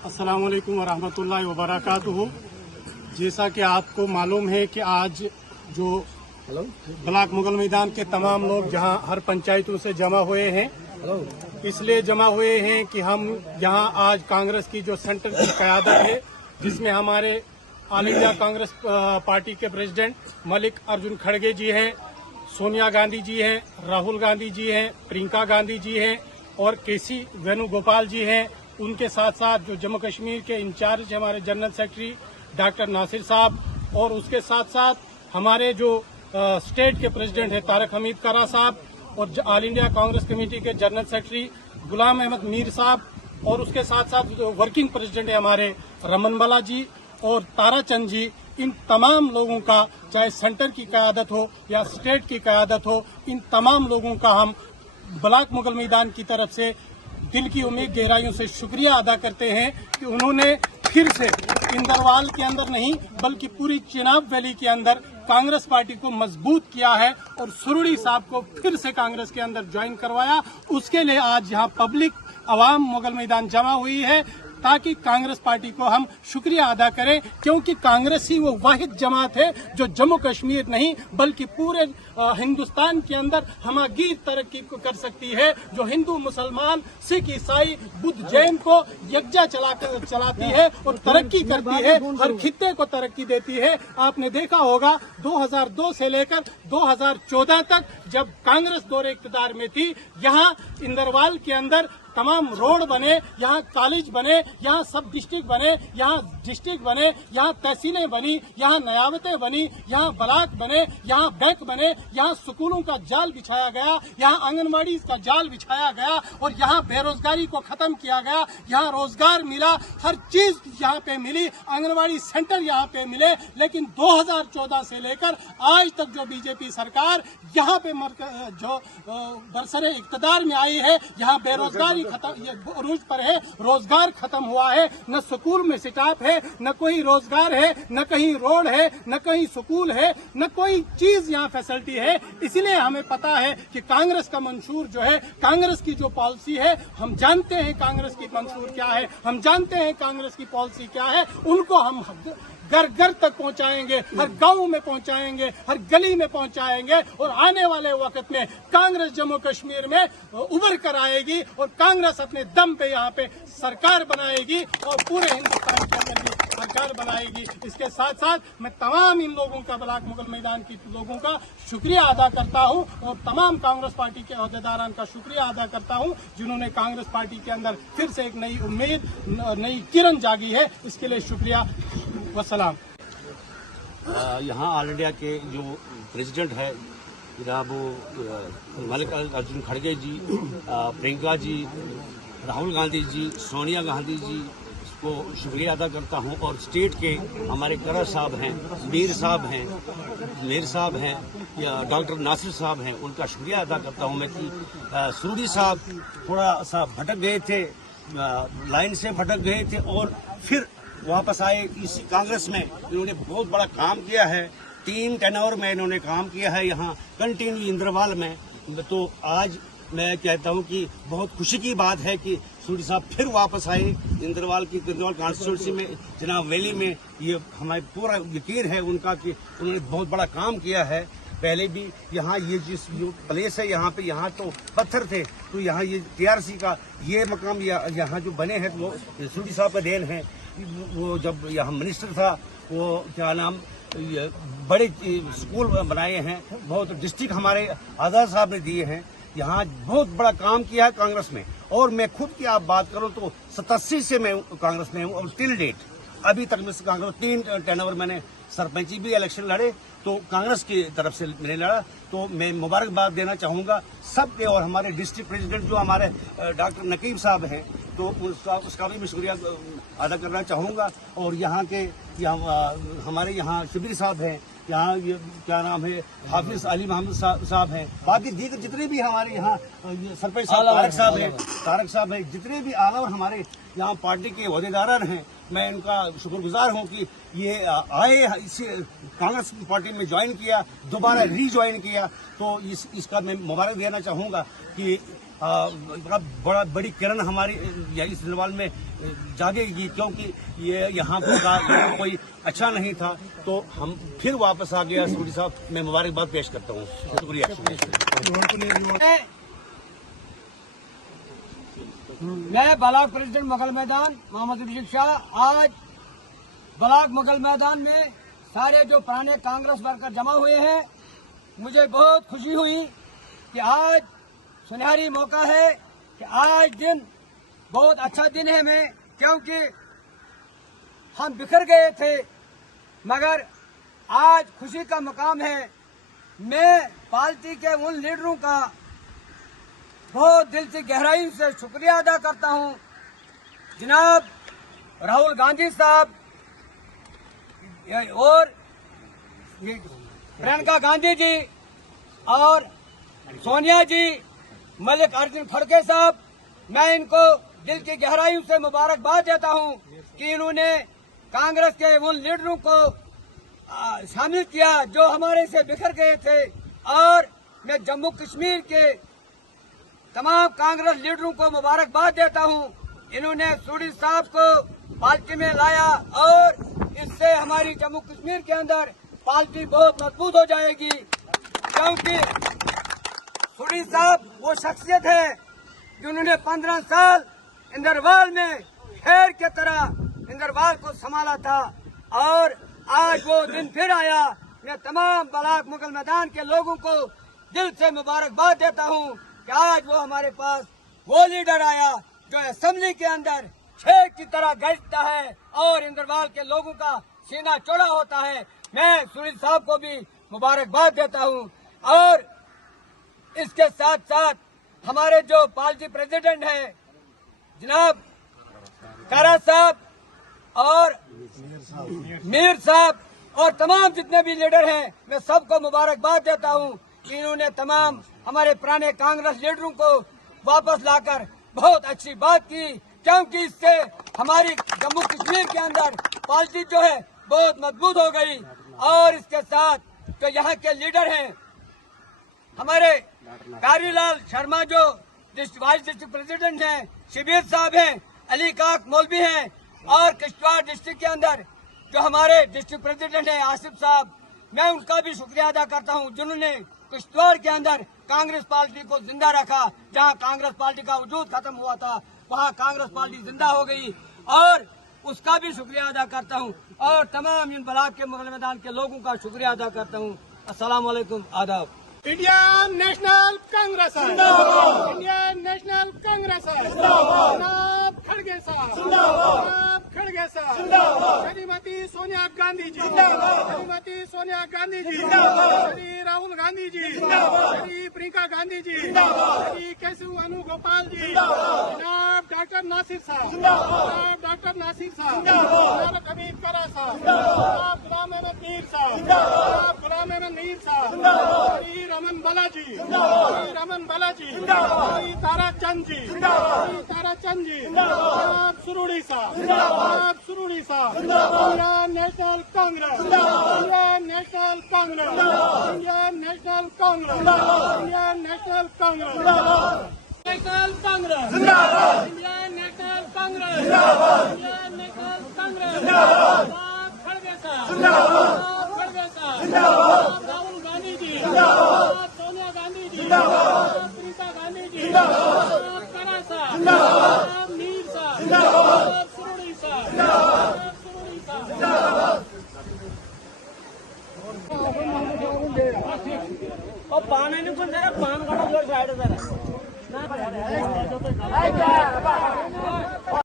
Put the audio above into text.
अस्सलाम वालेकुम वरहमतुल्लाहि वबरकातुहू। जैसा कि आपको मालूम है कि आज जो ब्लॉक मुगल मैदान के तमाम लोग जहां हर पंचायतों से जमा हुए हैं, इसलिए जमा हुए हैं कि हम यहां आज कांग्रेस की जो सेंटर की क़यादत है, जिसमें हमारे ऑल इंडिया कांग्रेस पार्टी के प्रेसिडेंट मलिक अर्जुन खड़गे जी हैं, सोनिया गांधी जी हैं, राहुल गांधी जी हैं, प्रियंका गांधी जी हैं और केसी वेणुगोपाल जी हैं। उनके साथ साथ जो जम्मू कश्मीर के इंचार्ज हमारे जनरल सेक्रेटरी डॉक्टर नासिर साहब, और उसके साथ साथ हमारे जो स्टेट के प्रेसिडेंट है तारक हमीद कारा साहब, और ऑल इंडिया कांग्रेस कमेटी के जनरल सेक्रेटरी गुलाम अहमद मीर साहब, और उसके साथ साथ जो वर्किंग प्रेसिडेंट है हमारे रमन बाला जी और ताराचंद जी, इन तमाम लोगों का, चाहे सेंटर की क़यादत हो या स्टेट की क़यादत हो, इन तमाम लोगों का हम ब्लॉक मुगल मैदान की तरफ से दिल की उम्मीद गहराइयों से शुक्रिया अदा करते हैं कि उन्होंने फिर से इंदरवाल के अंदर नहीं बल्कि पूरी चिनाब वैली के अंदर कांग्रेस पार्टी को मजबूत किया है और सुरुड़ी साहब को फिर से कांग्रेस के अंदर ज्वाइन करवाया। उसके लिए आज यहाँ पब्लिक अवाम मुगल मैदान जमा हुई है ताकि कांग्रेस पार्टी को हम शुक्रिया अदा करें, क्योंकि कांग्रेस ही वो वाहिद जमात है जो जम्मू कश्मीर नहीं बल्कि पूरे हिंदुस्तान के अंदर हमागीर तरक्की कर सकती है, जो हिंदू मुसलमान सिख ईसाई बुद्ध जैन को यकजा चलाती है और तरक्की करती है, हर खित्ते को तरक्की देती है। आपने देखा होगा 2002 से लेकर 2014 तक जब कांग्रेस दौरे इक़्तिदार में थी, यहाँ इंदरवाल के अंदर तमाम रोड बने, यहाँ कॉलेज बने, यहाँ सब डिस्ट्रिक्ट बने, यहाँ डिस्ट्रिक्ट बने, यहाँ तहसीलें बनी, यहाँ नयावतें बनी, यहाँ ब्लॉक बने, यहाँ बैंक बने, यहाँ स्कूलों का जाल बिछाया गया, यहाँ आंगनबाड़ी का जाल बिछाया गया और यहाँ बेरोजगारी को खत्म किया गया, यहाँ रोजगार मिला, हर चीज यहाँ पे मिली, आंगनबाड़ी सेंटर यहाँ पे मिले। लेकिन 2014 से लेकर आज तक जो बीजेपी सरकार यहाँ पे जो बरसरे इक़्तिदार में आई है, यहाँ बेरोजगारी खत्म, ये अरूज पर है, रोजगार खत्म हुआ है, न स्कूल में स्टाफ है, न कोई रोजगार है, न कहीं रोड है, न कहीं स्कूल है, न कोई चीज यहाँ फैसिलिटी है। इसलिए हमें पता है कि कांग्रेस का मंशूर जो है, कांग्रेस की जो पॉलिसी है, हम जानते हैं कांग्रेस की मंशूर क्या है, हम जानते हैं कांग्रेस की पॉलिसी क्या है, उनको हम घर घर तक पहुंचाएंगे, हर गांव में पहुंचाएंगे, हर गली में पहुंचाएंगे और आने वाले वक्त में कांग्रेस जम्मू कश्मीर में उभर कर आएगी और कांग्रेस अपने दम पे यहाँ पे सरकार बनाएगी और पूरे हिंदुस्तान के अंदर भी सरकार बनाएगी। इसके साथ साथ मैं तमाम इन लोगों का, ब्लॉक मुगल मैदान के लोगों का शुक्रिया अदा करता हूँ और तमाम कांग्रेस पार्टी के अहदेदारान का शुक्रिया अदा करता हूँ जिन्होंने कांग्रेस पार्टी के अंदर फिर से एक नई उम्मीद, नई किरण जागी है। इसके लिए शुक्रिया, वसलाम। यहाँ ऑल इंडिया के जो प्रेसिडेंट है जनाब मलिक अर्जुन खड़गे जी, प्रियंका जी, राहुल गांधी जी, सोनिया गांधी जी को शुक्रिया अदा करता हूँ और स्टेट के हमारे करा साहब हैं, मीर साहब हैं या डॉक्टर नासिर साहब हैं, उनका शुक्रिया अदा करता हूँ मैं कि सुरुड़ी साहब थोड़ा सा भटक गए थे, लाइन से भटक गए थे और फिर वापस आए इस कांग्रेस में। इन्होंने बहुत बड़ा काम किया है, 3 टेन्योर में इन्होंने काम किया है यहाँ कंटिन्यू इंदरवाल में। तो आज मैं कहता हूँ कि बहुत खुशी की बात है कि सूरी साहब फिर वापस आए इंदरवाल कॉन्स्टिट्यूंसी में, जनाब वैली में। ये हमारे पूरा यकीन है उनका कि उन्होंने बहुत बड़ा काम किया है। पहले भी यहाँ ये जिस प्लेस है यहाँ पे, यहाँ तो पत्थर थे, तो यहाँ ये TRC का ये मकाम यहाँ जो बने हैं वो सूरी साहब का देन है। वो जब यहाँ मिनिस्टर था वो क्या नाम बड़े स्कूल बनाए हैं, बहुत डिस्ट्रिक्ट हमारे आज़ाद साहब ने दिए हैं, यहाँ बहुत बड़ा काम किया है कांग्रेस में। और मैं खुद की आप बात करूं तो 87 से मैं कांग्रेस में हूँ और टिल डेट अभी तक मैं कांग्रेस 3 टेन्योर मैंने सरपंची भी इलेक्शन लड़े तो कांग्रेस की तरफ से मैंने लड़ा। तो मैं मुबारकबाद देना चाहूँगा सबके और हमारे डिस्ट्रिक्ट प्रेसिडेंट जो हमारे डॉक्टर नकीब साहब हैं, तो उसका भी मैं शुक्रिया अदा करना चाहूँगा। और यहाँ के हमारे यहाँ शिबिर साहब हैं, यहाँ ये क्या नाम है हाफिज अली मोहम्मद साहब हैं, बाकी दीगर जितने भी हमारे यहाँ सरपंच साहब तारक साहब हैं, जितने भी आला और हमारे यहाँ पार्टी के अहदेदार हैं, मैं इनका शुक्रगुजार हूँ कि ये आए, इस कांग्रेस पार्टी में ज्वाइन किया, दोबारा रीज्वाइन किया। तो इसका मैं मुबारक देना चाहूँगा कि बड़ी किरण हमारी इस नवाल में जागेगी, क्योंकि ये यहाँ का कोई अच्छा नहीं था, तो हम फिर वापस आ गया। सूरी साहब, मैं मुबारकबाद पेश करता हूँ। शुक्रिया। मैं ब्लॉक प्रेसिडेंट मुगल मैदान मोहम्मद रफीक शाह, आज ब्लॉक मुगल मैदान में सारे जो पुराने कांग्रेस वर्कर जमा हुए हैं, मुझे बहुत खुशी हुई कि आज सुनहरी मौका है कि आज दिन बहुत अच्छा दिन है हमें, क्योंकि हम बिखर गए थे, मगर आज खुशी का मकाम है। मैं पार्टी के उन लीडरों का बहुत दिल से गहराई से शुक्रिया अदा करता हूं, जनाब राहुल गांधी साहब और प्रियंका गांधी जी और सोनिया जी, मल्लिकार्जुन खड़गे साहब, मैं इनको दिल की गहराई से मुबारकबाद देता हूं कि इन्होंने कांग्रेस के उन लीडरों को शामिल किया जो हमारे से बिखर गए थे। और मैं जम्मू कश्मीर के तमाम कांग्रेस लीडरों को मुबारकबाद देता हूं, इन्होंने सूरी साहब को पार्टी में लाया और इससे हमारी जम्मू कश्मीर के अंदर पार्टी बहुत मजबूत हो जाएगी, क्योंकि सूरी साहब वो शख्सियत है जिन्होंने 15 साल इंदरवाल में शेर की तरह इंदरवाल को संभाला था। और आज वो दिन फिर आया। मैं तमाम ब्लॉक मुगल मैदान के लोगों को दिल से मुबारकबाद देता हूं कि आज वो हमारे पास वो लीडर आया जो असेंबली के अंदर शेर की तरह गरजता है और इंदरवाल के लोगों का सीना चौड़ा होता है। मैं सुनील साहब को भी मुबारकबाद देता हूं। और इसके साथ साथ हमारे जो पार्टी प्रेसिडेंट हैं जनाब कारा साहब और मीर साहब और तमाम जितने भी लीडर हैं, मैं सबको मुबारकबाद देता हूं कि इन्होंने तमाम हमारे पुराने कांग्रेस लीडरों को वापस लाकर बहुत अच्छी बात की, क्योंकि इससे हमारी जम्मू कश्मीर के अंदर पार्टी जो है बहुत मजबूत हो गई। और इसके साथ जो यहाँ के लीडर हैं, हमारे कारीलाल शर्मा जो वाइस डिस्ट्रिक्ट प्रेसिडेंट हैं, शिबीर साहब हैं, अली काक मौलवी हैं, और किश्तवाड़ डिस्ट्रिक्ट के अंदर जो हमारे डिस्ट्रिक्ट प्रेसिडेंट हैं आसिफ साहब, मैं उनका भी शुक्रिया अदा करता हूं जिन्होंने किश्तवाड़ के अंदर कांग्रेस पार्टी को जिंदा रखा। जहां कांग्रेस पार्टी का वजूद खत्म हुआ था, वहां कांग्रेस पार्टी जिंदा हो गई, और उसका भी शुक्रिया अदा करता हूं। और तमाम इन ब्लॉक के मुगल मैदान के लोगों का शुक्रिया अदा करता हूं। अस्सलाम वालेकुम, आदाब। Indian national Congress Indian national Congress जनाब खड़गे साहब, जनाब खड़गे साहब, श्रीमती सोनिया गांधी जी, श्रीमती सोनिया गांधी जी, श्री राहुल गांधी जी, श्री प्रियंका गांधी जी, श्री केशव अनुगोपाल जी, जनाब डॉक्टर नासिर साहब, जनाब डॉक्टर नासिर साहब, जनाब हबीब करा साहब, जनाब गुलाम अहमद मीर साहब, जनाब गुलाम अहमद मीर साहब, श्री रमन बालाजी, श्री रमन बालाजी, श्री ताराचंद जी, श्री ताराचंद जी, जनाब सुरूड़ी साहब, जनाब सुरूड़ी साहब, Indian national Congress, Indian national Congress, Indian national Congress, Indian national Congress, national Congress, Indian national Congress, Indian national Congress, खड़गे साहब, खड़गे साहब, राहुल गांधी जी, सोनिया गांधी जी, प्रियंका गांधी जी, करा साहब, मीर साहब, सुरूड़ी साहब, सुरूड़ी साहब। और पानी नहीं कुछ जरा पान का साइड जरा